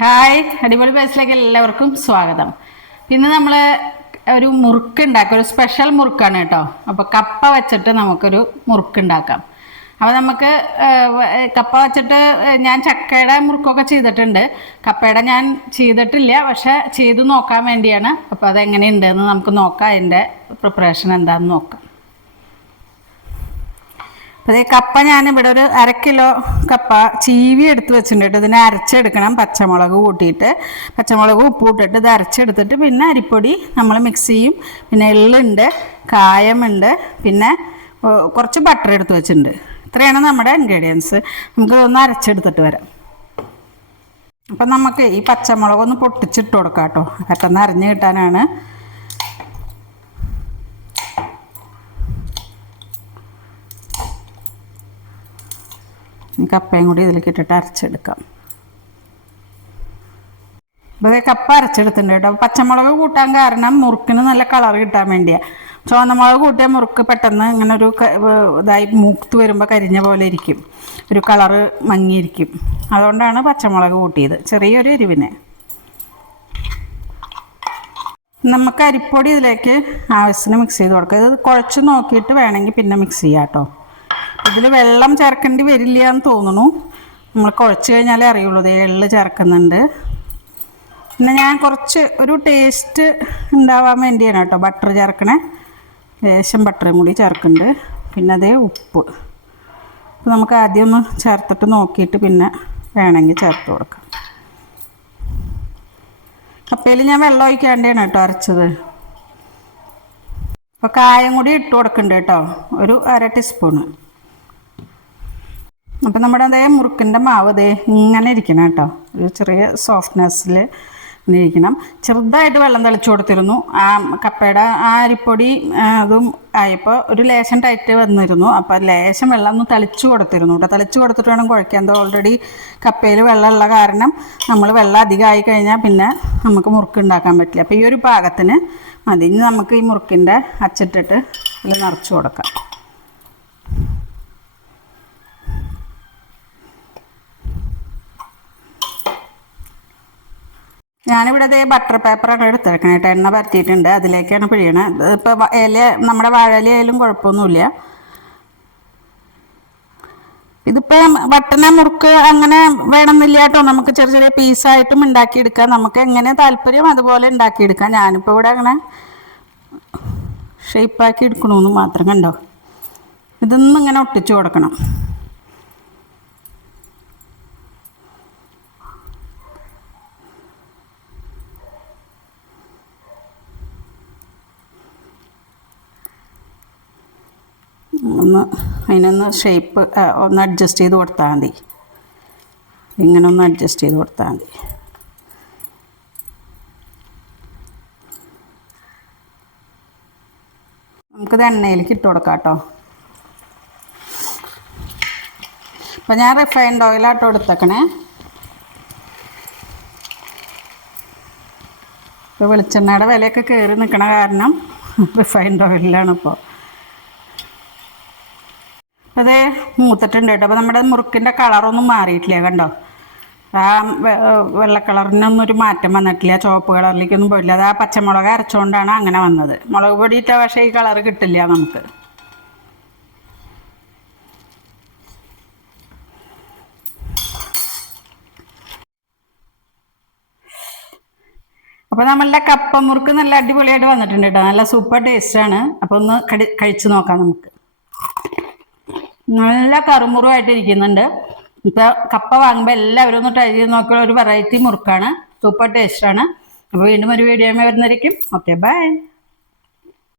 Hi അടിപൊളി ബേസിലേക്ക് എല്ലാവർക്കും സ്വാഗതം. ഇന്ന് നമ്മൾ ഒരു മുറുക്ക് ഉണ്ടാക്കുക ഒരു സ്പെഷ്യൽ മുറുക്കാണ് കേട്ടോ. അപ്പോൾ കപ്പ വെച്ചിട്ട് നമുക്കൊരു മുറുക്ക് ഉണ്ടാക്കാം. അപ്പോൾ നമുക്ക് കപ്പ വെച്ചിട്ട് ഞാൻ ചക്കയുടെ മുറുക്കൊക്കെ ചെയ്തിട്ടുണ്ട്. കപ്പയുടെ ഞാൻ ചെയ്തിട്ടില്ല പക്ഷെ ചെയ്ത് നോക്കാൻ വേണ്ടിയാണ്. അപ്പോൾ അതെങ്ങനെയുണ്ടെന്ന് നമുക്ക് നോക്കാം അതിന്റെ പ്രിപ്പറേഷൻ എന്താണെന്ന് നോക്കാം. ഈ കപ്പ ഞാൻ ഇവിടെ ഒരു അര കിലോ കപ്പ ചീവി എടുത്ത് വെച്ചിട്ടുണ്ട്. ഇതിനെ അരച്ചെടുക്കണം പച്ചമുളക് കൂട്ടിയിട്ട്. പച്ചമുളക് ഉപ്പ് കൂട്ടിട്ട് ഇത് അരച്ചെടുത്തിട്ട് പിന്നെ അരിപ്പൊടി നമ്മൾ മിക്സ് ചെയ്യും. പിന്നെ എള്ളുണ്ട് കായമുണ്ട് പിന്നെ കുറച്ച് ബട്ടർ എടുത്ത് വെച്ചിട്ടുണ്ട്. ഇത്രയാണ് നമ്മുടെ ഇൻഗ്രീഡിയൻസ് നമുക്ക് ഒന്ന് അരച്ചെടുത്തിട്ട് വരാം. അപ്പം നമുക്ക് ഈ പച്ചമുളക് ഒന്ന് പൊട്ടിച്ചിട്ട് കൊടുക്കാം കേട്ടോ. പെട്ടെന്ന് അരിഞ്ഞ് കിട്ടാനാണ്. കപ്പയും കൂടി ഇതിലേക്ക് ഇട്ടിട്ട് അരച്ചെടുക്കാം അപ്പോൾ കപ്പ അരച്ചെടുത്തിട്ടുണ്ട് കേട്ടോ. പച്ചമുളക് കൂട്ടാൻ കാരണം മുറുക്കിന് നല്ല കളർ കിട്ടാൻ വേണ്ടിയാണ് ചുവന്നമുളക് കൂട്ടിയ മുറുക്ക് പെട്ടെന്ന് ഇങ്ങനെ ഒരു ഇതായി മൂത്ത് വരുമ്പോൾ കരിഞ്ഞ പോലെ ഇരിക്കും. ഒരു കളർ മങ്ങിയിരിക്കും. അതുകൊണ്ടാണ് പച്ചമുളക് കൂട്ടിയത്. ചെറിയൊരു എരിവിന്. നമുക്ക് അരിപ്പൊടി ഇതിലേക്ക് ആവശ്യത്തിന് മിക്സ് ചെയ്ത് കൊടുക്കുക ഇത് കുഴച്ച് നോക്കിയിട്ട് വേണമെങ്കിൽ പിന്നെ മിക്സ് ചെയ്യാം കേട്ടോ. ഇതിൽ വെള്ളം ചേർക്കേണ്ടി വരില്ല എന്ന് തോന്നുന്നു. നമ്മൾ കുഴച്ച് കഴിഞ്ഞാലേ അറിയുള്ളൂ. ദേ എള്ള് ചേർക്കുന്നുണ്ട്. പിന്നെ ഞാൻ കുറച്ച് ഒരു ടേസ്റ്റ് ഉണ്ടാവാൻ വേണ്ടിയാണ് കേട്ടോ ബട്ടർ ചേർക്കണേ. ലേശം ബട്ടറും കൂടി ചേർക്കുന്നുണ്ട്. പിന്നെ അതേ ഉപ്പ്. അപ്പോൾ നമുക്ക് ആദ്യം ഒന്ന് ചേർത്തിട്ട് നോക്കിയിട്ട് പിന്നെ വേണമെങ്കിൽ ചേർത്ത് കൊടുക്കാം. കപ്പയിൽ ഞാൻ വെള്ളം ഒഴിക്കാണ്ടാണ് കേട്ടോ അരച്ചത്. അപ്പോൾ കായം കൂടി ഇട്ട് കൊടുക്കുന്നുണ്ട് കേട്ടോ. ഒരു അര ടീസ്പൂണ് അപ്പം നമ്മുടെ അതേ മുറുക്കിന്റെ മാവ് ദേ ഇങ്ങനെ ഇരിക്കണം കേട്ടോ. ഒരു ചെറിയ സോഫ്റ്റ്നെസ്സിൽ ഇരിക്കണം. ചെറുതായിട്ട് വെള്ളം തെളിച്ചു കൊടുത്തിരുന്നു. ആ കപ്പയുടെ ആ അരിപ്പൊടി അതും ആയപ്പോൾ ഒരു ലേശം ടൈറ്റ് വന്നിരുന്നു. അപ്പോൾ ലേശം വെള്ളം ഒന്ന് തളിച്ചു കൊടുത്തിരുന്നു കേട്ടോ. തളിച്ചു കൊടുത്തിട്ട് വേണം കുഴക്കാൻ അത് ഓൾറെഡി കപ്പയിൽ വെള്ളമുള്ള കാരണം നമ്മൾ വെള്ളം അധികമായി കഴിഞ്ഞാൽ പിന്നെ നമുക്ക് മുറുക്ക് ഉണ്ടാക്കാൻ പറ്റില്ല. അപ്പോൾ ഈ ഒരു പാകത്തിന് മതി. ഇനി നമുക്ക് ഈ മുറുക്കിന്റെ അച്ചിട്ടിട്ട് ഇതിൽ നിറച്ചു കൊടുക്കാം. ഞാനിവിടെ അതേ ബട്ടർ പേപ്പറാണ് എടുത്തെടുക്കണം കേട്ടോ. എണ്ണ പരത്തിയിട്ടുണ്ട്. അതിലേക്കാണ് പിഴിയണത് ഇപ്പോൾ ഇല നമ്മുടെ വാഴയില ആയാലും കുഴപ്പമൊന്നുമില്ല ഇതിപ്പോൾ വട്ടന മുറുക്ക് അങ്ങനെ വേണമെന്നില്ല കേട്ടോ നമുക്ക് ചെറിയ ചെറിയ പീസായിട്ടും ഉണ്ടാക്കിയെടുക്കാം. നമുക്ക് എങ്ങനെ താല്പര്യം അതുപോലെ ഉണ്ടാക്കിയെടുക്കാം. ഞാനിപ്പോൾ ഇവിടെ അങ്ങനെ ഷേപ്പാക്കി എടുക്കണമെന്ന് മാത്രം കണ്ടോ? ഇതൊന്നും ഇങ്ങനെ ഒട്ടിച്ചു കൊടുക്കണം. ഒന്ന് അതിനൊന്ന് ഷേപ്പ് ഒന്ന് അഡ്ജസ്റ്റ് ചെയ്ത് കൊടുത്താൽ മതി. ഇങ്ങനെ ഒന്ന് അഡ്ജസ്റ്റ് ചെയ്ത് കൊടുത്താൽ മതി. നമുക്കിത് എണ്ണയിലേക്ക് ഇട്ട് കൊടുക്കാം കേട്ടോ. അപ്പം ഞാൻ റിഫൈൻഡ് ഓയിലാട്ടോ എടുത്തേക്കണേ. ഇപ്പോൾ വെളിച്ചെണ്ണയുടെ വിലയൊക്കെ കയറി നിൽക്കണ കാരണം റിഫൈൻഡ് ഓയിലാണ് ഇപ്പോൾ അതെ മൂത്തിട്ടുണ്ട് കേട്ടോ. അപ്പോൾ നമ്മുടെ മുറുക്കിന്റെ കളറൊന്നും മാറിയിട്ടില്ല കണ്ടോ? ആ വെള്ള കളറിനൊന്നും ഒരു മാറ്റം വന്നിട്ടില്ല. ചുവപ്പ് കളറിലേക്കൊന്നും പോയില്ല അത് ആ പച്ചമുളക് അരച്ചുകൊണ്ടാണ് അങ്ങനെ വന്നത്. മുളക് പൊടിയിട്ട പക്ഷേ ഈ കളർ കിട്ടില്ല നമുക്ക്. അപ്പോൾ നമ്മളുടെ കപ്പ മുറുക്ക് നല്ല അടിപൊളിയായിട്ട് വന്നിട്ടുണ്ട് കേട്ടോ. നല്ല സൂപ്പർ ടേസ്റ്റാണ് അപ്പോൾ ഒന്ന് കടി കഴിച്ച് നോക്കാം നമുക്ക്. നല്ല കറുമുറുമായിട്ട് ഇരിക്കുന്നുണ്ട്. ഇപ്പൊ കപ്പ വാങ്ങുമ്പോൾ എല്ലാവരും ഒന്ന് ട്രൈ ചെയ്ത് നോക്കിയുള്ള ഒരു വെറൈറ്റി മുറുക്കാണ്. സൂപ്പർ ടേസ്റ്റാണ് അപ്പോൾ വീണ്ടും ഒരു വീഡിയോ വരുന്നതായിരിക്കും. Okay bye